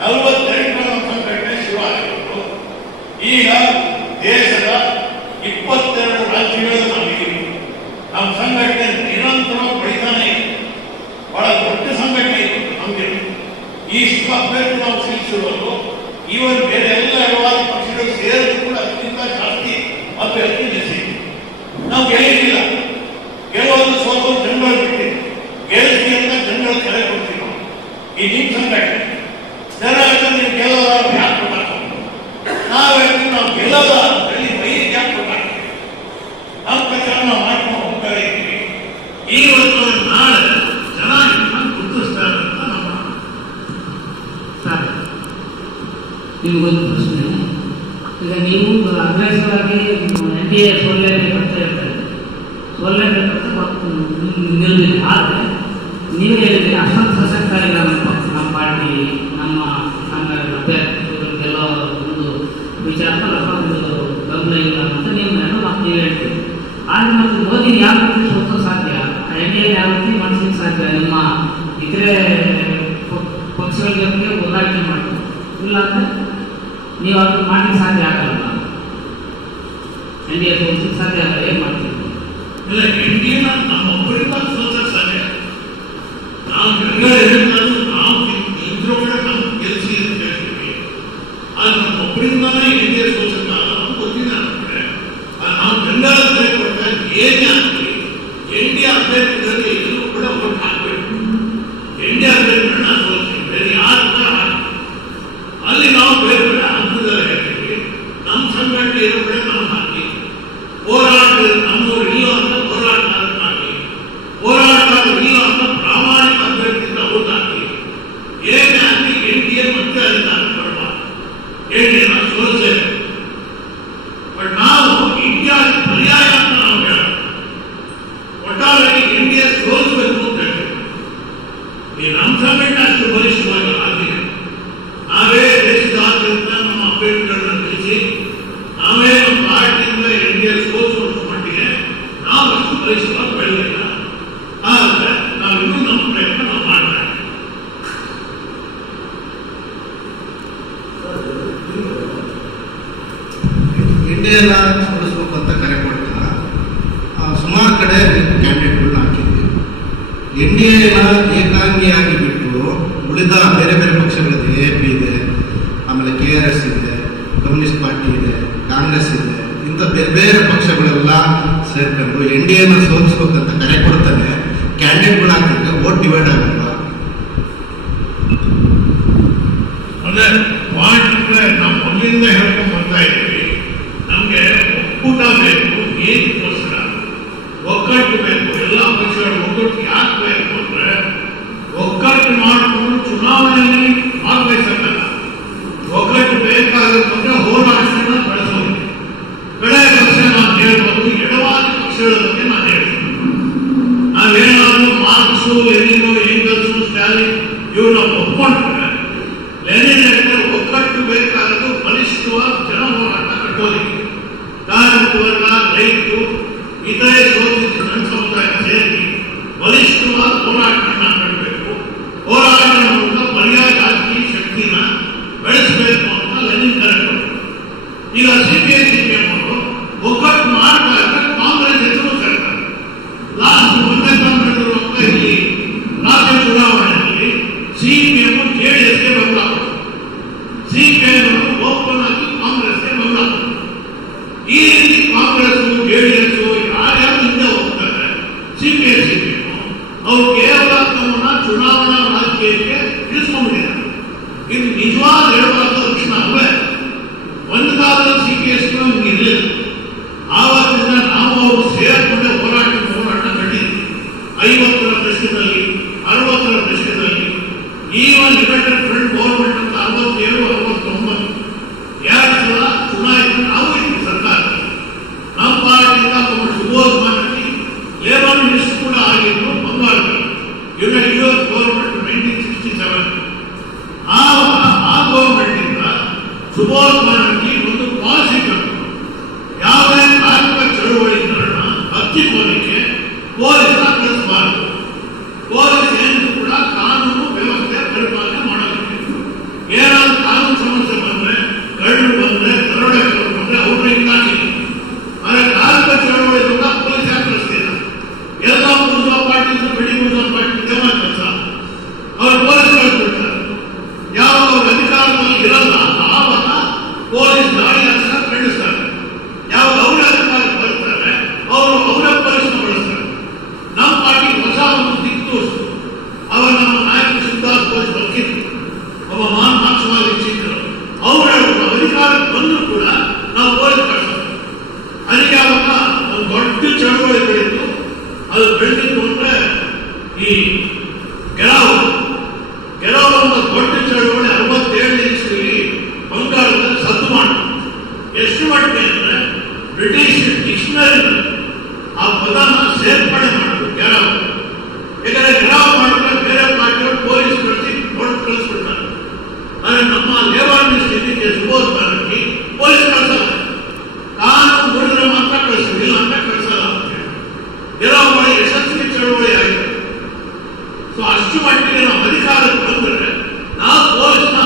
ನಲವತ್ತೆಂಟರ ಸಂಘಟನೆ ಶುರುವಾಗಿತ್ತು ಈಗ ದೇಶದ ಇಪ್ಪತ್ತೆರಡು ರಾಜ್ಯಗಳನ್ನು ನಮಗೆ ನಮ್ಮ ಸಂಘಟನೆ ನಿರಂತರ ಬೆಳೀತಾನೆ ಬಹಳ ದೊಡ್ಡ ಸಂಘಟನೆ ಇದೆ ಈ ಶಿವ ಅಭ್ಯರ್ಥಿ ನಾವು ಸಲ್ಲಿಸಿರೋದು ಇವನ್ ಬೇರೆ ಎಲ್ಲ ಹಲವಾರು ಪಕ್ಷಗಳು ಕೂಡ ಅದಕ್ಕಿಂತ ಜಾಸ್ತಿ ಅಭ್ಯರ್ಥಿ ನಿಲ್ಲಿಸಿದೆ ನಾವು ಗೆಲ್ಲಿಲ್ಲ ಗೆಲುವನ್ನು ಸೋತು ಜನಗಳು ಬಿಟ್ಟಿದೆ. ಗೆಲ್ಲಿಸಿ ಅಂತ ಜನಗಳು ಕರೆ ಕೊಡ್ತೀವಿ ಈ ನಿಮ್ಮ ಸಂಘಟನೆ. ಜನ ನೀವು ಗೆಲ್ಲೋದ ನಾವು ಹೇಳ್ತೀವಿ ನಾವು ಗೆಲ್ಲೋದ ಅಲ್ಲಿ ಬೈಲಿಗೆ ಯಾಕೆ ಕೊಟ್ಟಾಕ್ತೀವಿ ನಮ್ಮ ಪ್ರಚಾರ ನಾವು ಮಾಡ್ಕೊಂಡು ಹೋಗ್ತಾ ಇದ್ದೀವಿ. ಇವತ್ತು ನಾಳೆ ಜನ ನಮ್ಮನ್ನ ಅಂತ ಸರ್ ನಿಮಗೊಂದು ಪ್ರಶ್ನೆ. ಈಗ ನೀವು ಅಗ್ರೆಸಿವ್ ಎನ್ ಡಿ ಎ ಸೋಲ್ಲೇಬೇಕಂತ ಹೇಳ್ತಾರೆ ಸೋಲ್ಲೇಬೇಕಂತ ಮತ್ತು ನಿಲ್ದಿಲ್ಲ. ಆದರೆ ನೀವೇ ಹೇಳಿದ್ರೆ ಅಷ್ಟೊಂದು ಸಶಕ್ತ ಇಲ್ಲ ನಮ್ಮ ನಮ್ಮ ಪಾರ್ಟಿ. ನಮ್ಮ ಮತ್ತೆ ಒಂದು ವಿಚಾರ ಗಮನ ಇಲ್ಲ ಅಂತ ನೀವು ನಾನು ನೀವು ಹೇಳ್ತೀವಿ ಆದರೆ ಮೋದಿ ಯಾವ ರೀತಿ ಸಾಧ್ಯ? ಎನ್ ಡಿ ಯಾವ ರೀತಿ ಮನಸ್ಸಿಗೆ ಸಾಧ್ಯ? ನಿಮ್ಮ ಇತರೆ ಪ- ಪಕ್ಷಗಳ ಜೊತೆಗೆ ಹೋರಾಟ ಮಾಡ್ತೀವಿ ಇಲ್ಲ ನೀವು ಮಾಡ್ಲಿಕ್ಕೆ ಸಾಧ್ಯ ಆಗಲ್ಲ ಎನ್ ಡಿ ಎ ಸಾಧ್ಯ ಆಗಲ್ಲ, ಏನ್ ಮಾಡ್ತೀವಿ ಇಲ್ಲ ನಮ್ಮ ಒಬ್ಬರಿಂದ ಸೋಲ್ಸಕ್ಕೆ ಸಾಧ್ಯ ಇದ್ರ ಕೂಡ ನಾವು ಗೆಲ್ಸಿ ಅಂತ ಹೇಳ್ತೀವಿ ಆದ್ರೆ ನಮ್ಮ ಒಬ್ಬರಿಂದನೇ ಇಂಡಿಯಾ ಸೋತಕ್ಕಾಗಲ್ಲ ನಾವು ಗೊತ್ತಿಲ್ಲ ನಮಗೆ ನಾವು ಗಂಗಾ ಬೆಲೆ ಕೊಟ್ಟಾಗ ಏನೇ ಆಗಲಿ ಇಂಡಿಯಾ ಅಭ್ಯರ್ಥಿಗಳಿಗೆ ಎಲ್ಲರೂ ಕೂಡ ಓಟ್ ಹಾಕಬೇಕು ಇಂಡಿಯಾ ಅಭ್ಯರ್ಥಿಗಳನ್ನ ಸೋಲ್ತೀವಿ ಬೇರೆ ಯಾರು ಕೂಡ ಹಾಕಿ ಅಲ್ಲಿ ನಾವು ಬೇರೆ ಬೇರೆ ಹಂತದಲ್ಲಿ ಹೇಳ್ತೀವಿ ನಮ್ಮ ಸಂಘಟನೆ ಇರೋ ಕಡೆ ನಾವು ಹಾಕಿ ಹೋರಾಟ ನಮ್ಮೂರು ಇಲ್ಲ ಅಂತ ಹೋರಾಟ ಹಾಕಿ ಹೋರಾಟ ಇಲ್ಲ ಅಂತ ಪ್ರಾಮಾಣಿಕ ಅಭ್ಯರ್ಥಿಯಿಂದ ಓಟ್ ಹಾಕಿ ಏನೇ ಆಗಲಿ ಎನ್ ಡಿ ಎ ಮತ್ತೆ ಅಧಿಕಾರ ಕೊಡಬಾರ್ದು ಎನ್ ಡಿ ಎ ಸೋಲಿಸೇವೆ ಬಟ್ ನಾವು ಇಂಡಿಯಾ ಪರ್ಯಾಯ ಅಂತ ನಾವು ಹೇಳೋದು ಒಟ್ಟಾರೆ ಇಂಡಿಯಾ ಸೋಲಿಸಬೇಕು ಅಂತ ಹೇಳ್ತೀವಿ ಈ ನಮ್ಮ ಸಂಘಟನೆ ಅಷ್ಟು ಬಲಿಷ್ಠವಾಗಿ ಆಗಿದೆ ನಾವೇ ದೇಶದಾದ್ಯಂತ ನಮ್ಮ ಅಭ್ಯರ್ಥಿಗಳನ್ನ ತಿಳಿಸಿ ನಾವೇ ನಮ್ಮ ಪಾರ್ಟಿಯಿಂದ ಇಂಡಿಯಾ ಸೋಸುವ ಮಟ್ಟಿಗೆ ಬಲಿಷ್ಠವಾಗಿ ಬೆಳೆದಿಲ್ಲ ಆದರೆ ನಾವು ಇನ್ನೂ ನಮ್ಮ ಪ್ರಯತ್ನ ನಾವು ಮಾಡ್ತಾ ಇದ್ದೀವಿ. ಇಂಡಿಯಾನ ಸೋಲಿಸ್ಬೇಕು ಅಂತ ಕರೆ ಕೊಡ್ತಾರ ಸುಮಾರು ಕಡೆ ಕ್ಯಾಂಡಿಡೇಟ್ಗಳನ್ನ ಹಾಕಿದ್ವಿ ಎನ್ ಡಿ ಎನ ಏಕಾಂಗಿಯಾಗಿ ಬಿಟ್ಟು ಉಳಿದ ಬೇರೆ ಬೇರೆ ಪಕ್ಷಗಳಿದೆ ಎ ಪಿ ಇದೆ, ಆಮೇಲೆ ಕೆ ಆರ್ ಎಸ್ ಇದೆ ಕಮ್ಯುನಿಸ್ಟ್ ಪಾರ್ಟಿ ಇದೆ ಕಾಂಗ್ರೆಸ್ ಇದೆ ಇಂಥ ಬೇರೆ ಬೇರೆ ಪಕ್ಷಗಳೆಲ್ಲ ಸೇರ್ಕೊಂಡು ಎನ್ ಡಿ ಎನ ಸೋಲಿಸ್ಬೇಕಂತ ಕರೆ ಕೊಡ್ತಾನೆ. ಕ್ಯಾಂಡಿಡೇಟ್ಗಳು ಹಾಕಿದ್ರೆ ವೋಟ್ ಡಿವೈಡ್ ಆಗಲ್ಲ ಅದೇ ಪಾಯಿಂಟ್ ನಾವು ಮೊದಲಿಂದ ಹೇಳ್ಕೊಂಡು ಬರ್ತಾ ಇದ್ದೀವಿ. ನಮಗೆ ಒಕ್ಕೂಟ ಬೇಕು ಏನಕ್ಕೋಸ್ಕರ ಒಗ್ಗಟ್ಟು ಬೇಕು, ಎಲ್ಲ ಪಕ್ಷಗಳು ಒಗ್ಗಟ್ಟು ಯಾಕೆ ಬೇಕು ಅಂದ್ರೆ ಒಗ್ಗಟ್ಟು ಮಾಡಿಕೊಂಡು ಚುನಾವಣೆಯಲ್ಲಿ ಭಾಗವಹಿಸಕ್ಕಲ್ಲ ಒಗ್ಗಟ್ಟು ಬೇಕಾಗಬೇಕಂದ್ರೆ ಎಡವಾದ ಪಕ್ಷಗಳ ಬಗ್ಗೆ ನಾನು ಹೇಳ್ತೀನಿ ನಾವೇನಾದ್ರೂ ಮಾರ್ಕ್ಸು ಲೆನಿನು ಏಂಗಲ್ಸು ಸ್ಟಾಲಿನ್ ಇವ್ರನ್ನ ಒಪ್ಕೊಂಡ್ರೆ ಲೆನಿನ್ ಹೇಳಿದ್ರೆ ಒಗ್ಗಟ್ಟು ಬೇಕಾದದ್ದು ಬಲಿಷ್ಠವಾದ ಜನ ಹೋರಾಟ ಕಟ್ಟೋದಿಕ್ಕೆ ಕಾರ್ಮಿಕ ವರ್ಗ ರೈತರು ಫುಟ್ಬಾಲ್ಗಳಲ್ಲಿ ಒಂದು ಪಾಸಿಟಿವ್ ಯಾವುದೇ ಕಾರ್ಮಿಕ ಚಳುವಳಿಗಳನ್ನ ಹತ್ತಿಕೊಳ್ಳಲಿಕ್ಕೆ ಪೊಲೀಸರ ಕಳಿಸಬಾರದು ಪೊಲೀಸ್ ಏನು ಕೂಡ ಕಾನೂನು ವ್ಯವಸ್ಥೆ ಪರಿಪಾಲನೆ ಮಾಡಬೇಕು. ಏನಾದರೂ ಕಾನೂನು ಸಮಸ್ಯೆ ಬಂದ್ರೆ ಕಳ್ಳು ಬಂದ್ರೆ ದರೋಡೆಗಳು ಬಂದರೆ ಅವರು ಹಿಂಗಾಗಿ. ಆದರೆ ಚಳುವಳಿ ಕೂಡ ಪೊಲೀಸ್ ಯಾಕೆ ಕಳಿಸ್ತೀರ ಎಲ್ಲ ಮೂಲ ಪಾರ್ಟಿ ಬೆಳಿಗ್ಗೆ ಎಷ್ಟು ಮಟ್ಟಿಗೆ ಅಂದ್ರೆ ಬ್ರಿಟಿಷ್ ಡಿಕ್ಷನರಿ ಆ ಪದನ ಸೇರ್ಪಡೆ ಮಾಡಿದ್ರು ಗೆರಾವ್ ಯಾಕಂದ್ರೆ ಗೆರಾವ್ ಮಾಡಿದ್ರೆ ಬೇರೆ ಪಾರ್ಟಿಯವರು ಪೊಲೀಸ್ ಕಳಿಸಿ ಕೊಟ್ಟು ಕಳಿಸ್ಬಿಡ್ತಾರೆ. ಆದ್ರೆ ನಮ್ಮ ಲೇಬರ್ ಸ್ಥಿತಿಗೆ ಸುಬೋಧ್ ಬಾಲಕಿ ಪೊಲೀಸ್ ಕಳಿಸಲ್ಲ. ಕಾನೂನು ಮುರಿದ್ರೆ ಮಾತ್ರ ಕಳಿಸಿಲ್ಲ ಅಂತ ಕಳಿಸಲ್ಲ ಗೆರಾವ್ ಮಾಡಿ ಯಶಸ್ವಿ ಚಳವಳಿ ಆಗಿದೆ. ಸೊ ಅಷ್ಟು ಮಟ್ಟಿಗೆ ನಾವು ಅಧಿಕಾರಕ್ಕೆ ಬಂದ್ರೆ, ನಾವು ಪೊಲೀಸ್ನ